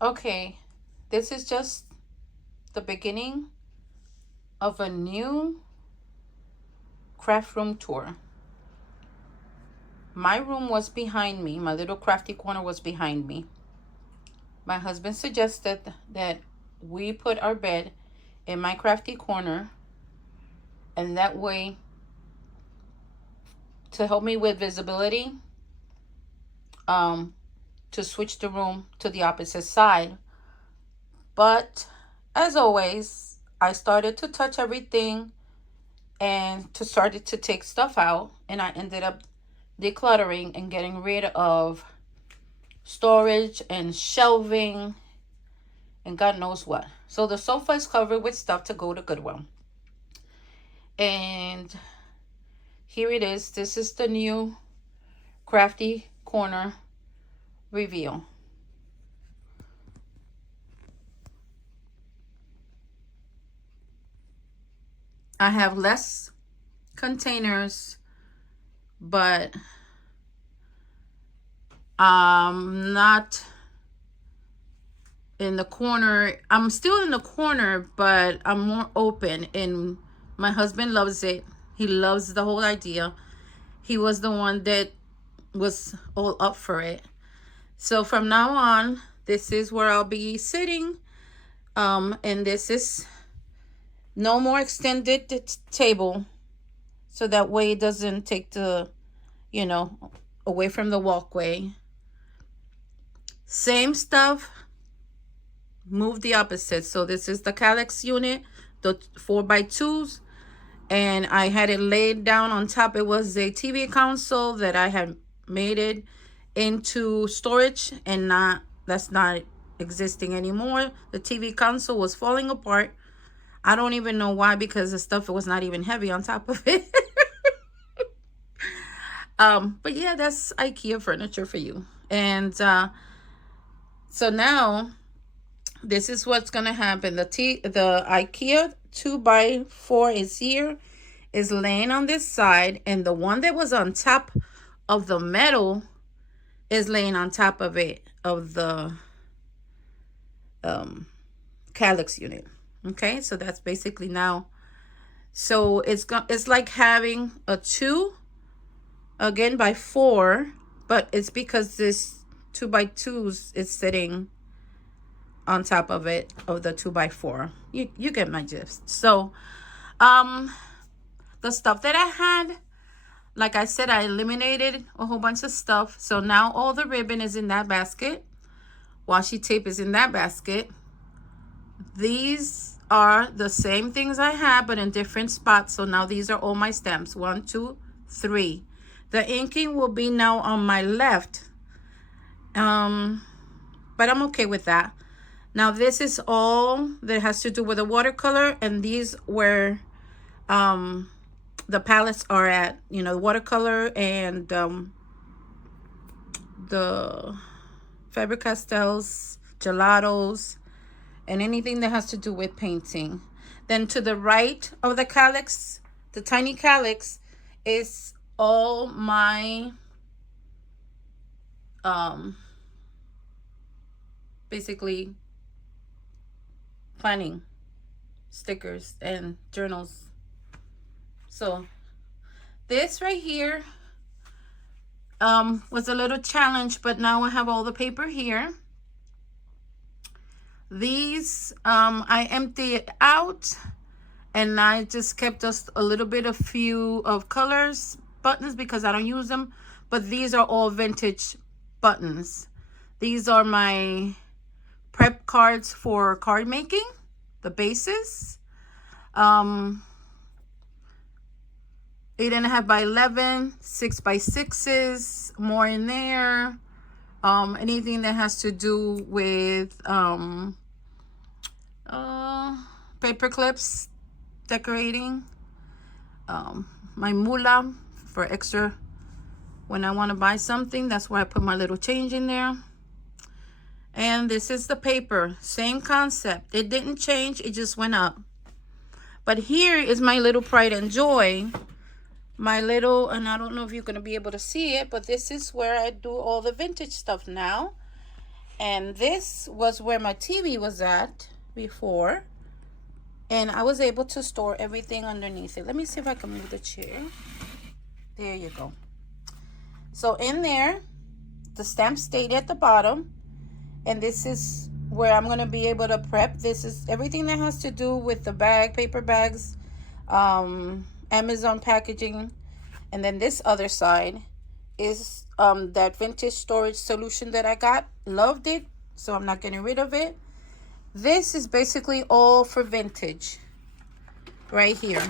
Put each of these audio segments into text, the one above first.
Okay, this is just the beginning of a new craft room tour. My room was behind me. My little crafty corner was behind me. My husband suggested that we put our bed in my crafty corner, and that way, to help me with visibility, um, to switch the room to the opposite side. But as always, I started to touch everything and to started to take stuff out, and I ended up decluttering and getting rid of storage and shelving and God knows what. So the sofa is covered with stuff to go to Goodwill. And here it is. This is the new Crafty Corner reveal. I have less containers, but not in the corner. I'm still in the corner, but I'm more open, and my husband loves it. He loves the whole idea. He was the one that was all up for it. So from now on, this is where I'll be sitting. And this is no more extended table, so that way it doesn't take the, away from the walkway. Same stuff, move the opposite. So this is the Calyx unit, the 4x2s, and I had it laid down on top. It was a TV console that I had made it into storage, and that's not existing anymore. The TV console was falling apart. I don't even know why, because the stuff was not even heavy on top of it. But yeah, that's IKEA furniture for you. And so now this is what's gonna happen. The IKEA 2x4 is here, is laying on this side, and the one that was on top of the metal is laying on top of it, of the Calyx unit. Okay, so that's basically now. So it's like having a 2 again by 4, but it's because this 2x2s is sitting on top of it, of the 2x4. You get my gist. So the stuff that I had, like I said, I eliminated a whole bunch of stuff. So now all the ribbon is in that basket. Washi tape is in that basket. These are the same things I had, but in different spots. So now these are all my stamps. 1, 2, 3. The inking will be now on my left. But I'm okay with that. Now this is all that has to do with the watercolor, and these where the palettes are at, watercolor and the Faber-Castells, gelatos, and anything that has to do with painting. Then to the right of the Calyx, the tiny Calyx, is all my basically planning stickers and journals. So this right here was a little challenge, but now I have all the paper here. These I emptied out, and I just kept just a little bit of few of colors buttons because I don't use them. But these are all vintage buttons. These are my prep cards for card making, the bases. 8.5 by 11, 6 by 6s, more in there. Anything that has to do with paper clips, decorating. My moolah for extra when I want to buy something. That's why I put my little change in there. And this is the paper, same concept. It didn't change, it just went up. But here is my little pride and joy. My little, and I don't know if you're going to be able to see it, but this is where I do all the vintage stuff now. And this was where my TV was at before. And I was able to store everything underneath it. Let me see if I can move the chair. There you go. So in there, the stamp stayed at the bottom. And this is where I'm going to be able to prep. This is everything that has to do with the bag, paper bags, Amazon packaging. And then this other side is that vintage storage solution that I got. Loved it, so I'm not getting rid of it. This is basically all for vintage. Right here.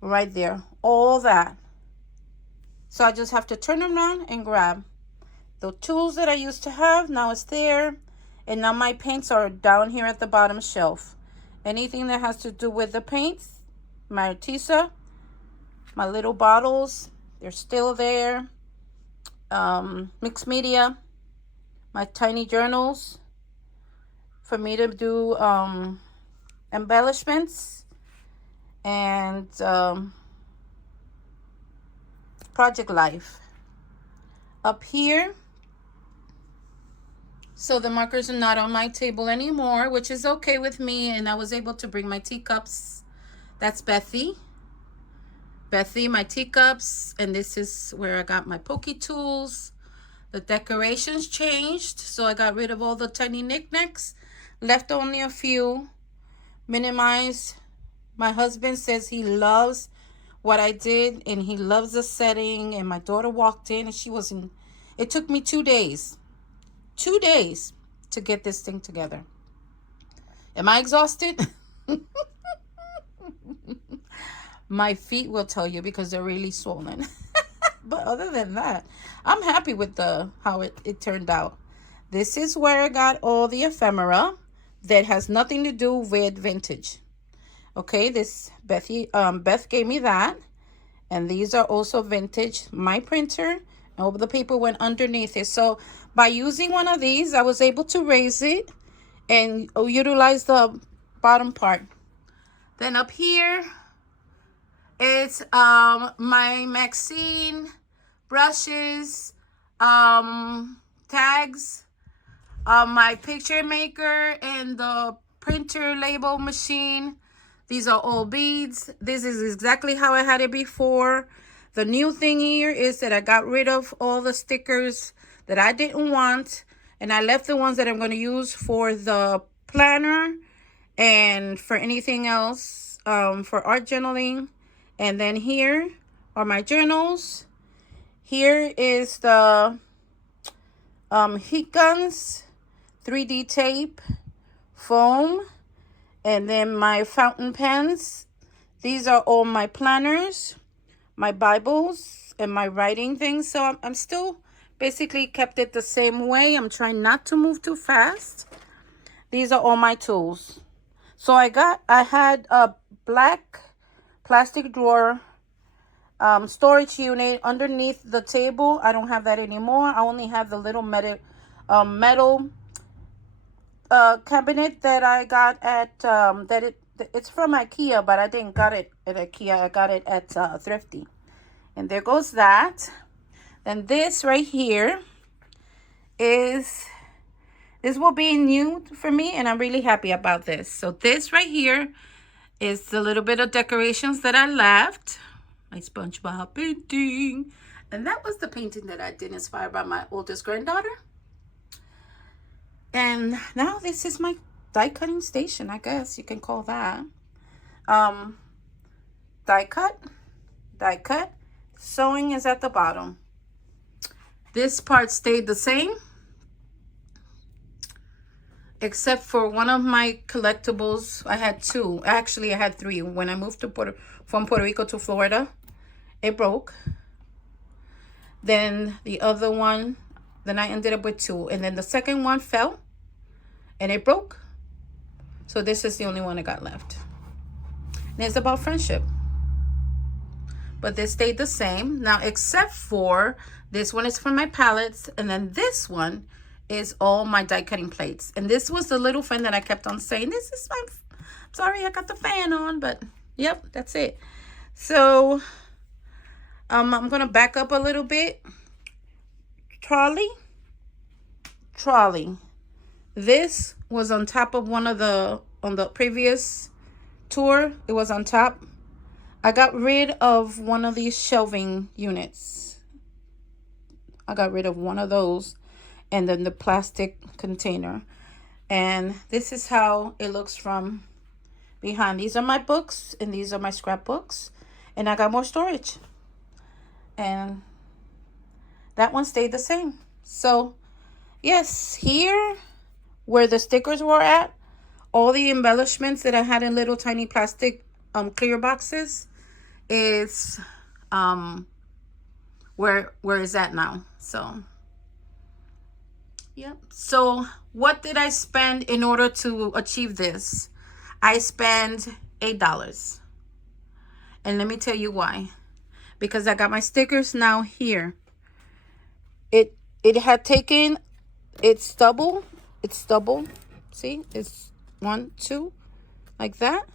Right there. All that. So I just have to turn around and grab. The tools that I used to have, now it's there. And now my paints are down here at the bottom shelf. Anything that has to do with the paints, my Artesa, my little bottles, they're still there. Mixed media, my tiny journals for me to do embellishments, and Project Life. Up here, so the markers are not on my table anymore, which is okay with me, and I was able to bring my teacups. That's Bethy, my teacups, and this is where I got my pokey tools. The decorations changed, so I got rid of all the tiny knickknacks, left only a few, minimized. My husband says he loves what I did, and he loves the setting, and my daughter walked in, and she was in, it took me 2 days to get this thing together. Am I exhausted? My feet will tell you because they're really swollen. But other than that, I'm happy with how it turned out. This is where I got all the ephemera that has nothing to do with vintage. Okay, this Beth gave me that. And these are also vintage. My printer, and all the paper went underneath it. So by using one of these, I was able to raise it and utilize the bottom part. Then up here, it's my Maxine brushes, tags, my picture maker, and the printer label machine. These are all beads. This is exactly how I had it before. The new thing here is that I got rid of all the stickers that I didn't want, and I left the ones that I'm going to use for the planner and for anything else, for art journaling. And then here are my journals. Here is the heat guns, 3D tape, foam, and then my fountain pens. These are all my planners, my Bibles, and my writing things. So I'm still basically kept it the same way. I'm trying not to move too fast. These are all my tools. So I had a black plastic drawer storage unit underneath the table. I don't have that anymore. I only have the little metal cabinet that I got at it's from IKEA, but I didn't got it at IKEA. I got it at Thrifty. And there goes that. Then this right here this will be new for me, and I'm really happy about this. So this right here is the little bit of decorations that I left. My SpongeBob painting. And that was the painting that I did, inspired by my oldest granddaughter. And now this is my die cutting station, I guess you can call that. Die cut. Sewing is at the bottom. This part stayed the same, except for one of my collectibles. I had two. Actually, I had three. When I moved from Puerto Rico to Florida, it broke. Then the other one, then I ended up with two. And then the second one fell and it broke. So this is the only one I got left. And it's about friendship. But this stayed the same. Now, except for this one is for my palettes. And then this one is all my die cutting plates. And this was the little fan that I kept on saying, this is my, sorry, I got the fan on, but yep, that's it. So I'm going to back up a little bit. Trolley. trolley. This was on top of one of the, on the previous tour, it was on top. I got rid of one of these shelving units. I got rid of one of those, and then the plastic container. And this is how it looks from behind. These are my books, and these are my scrapbooks, and I got more storage. And that one stayed the same. So yes, here where the stickers were at, all the embellishments that I had in little tiny plastic clear boxes is where is that now. So yeah. So what did I spend in order to achieve this? I spent $8. And let me tell you why. Because I got my stickers now here. It had taken its stubble. See, it's 1, 2, like that.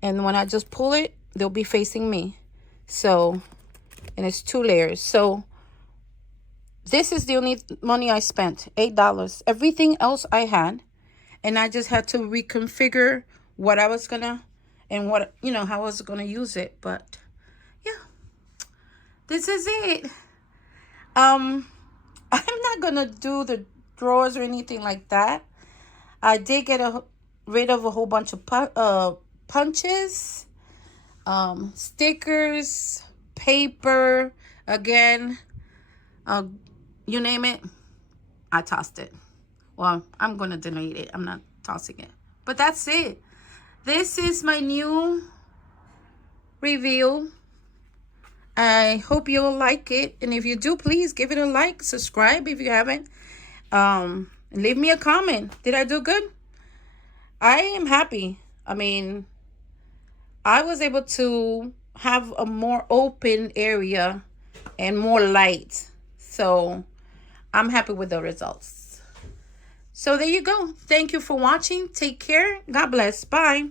And when I just pull it, they'll be facing me. So, and it's 2 layers. So this is the only money I spent, $8. Everything else I had, and I just had to reconfigure what I was gonna, and what, you know, how I was gonna use it. But yeah, this is it. I'm not gonna do the drawers or anything like that. I did get rid of a whole bunch of punches, stickers, paper, again, you name it, I tossed it. Well, I'm gonna donate it. I'm not tossing it. But that's it. This is my new review. I hope you'll like it. And if you do, please give it a like, subscribe if you haven't. Leave me a comment. Did I do good? I am happy. I mean, I was able to have a more open area and more light. So I'm happy with the results. So there you go. Thank you for watching. Take care. God bless. Bye.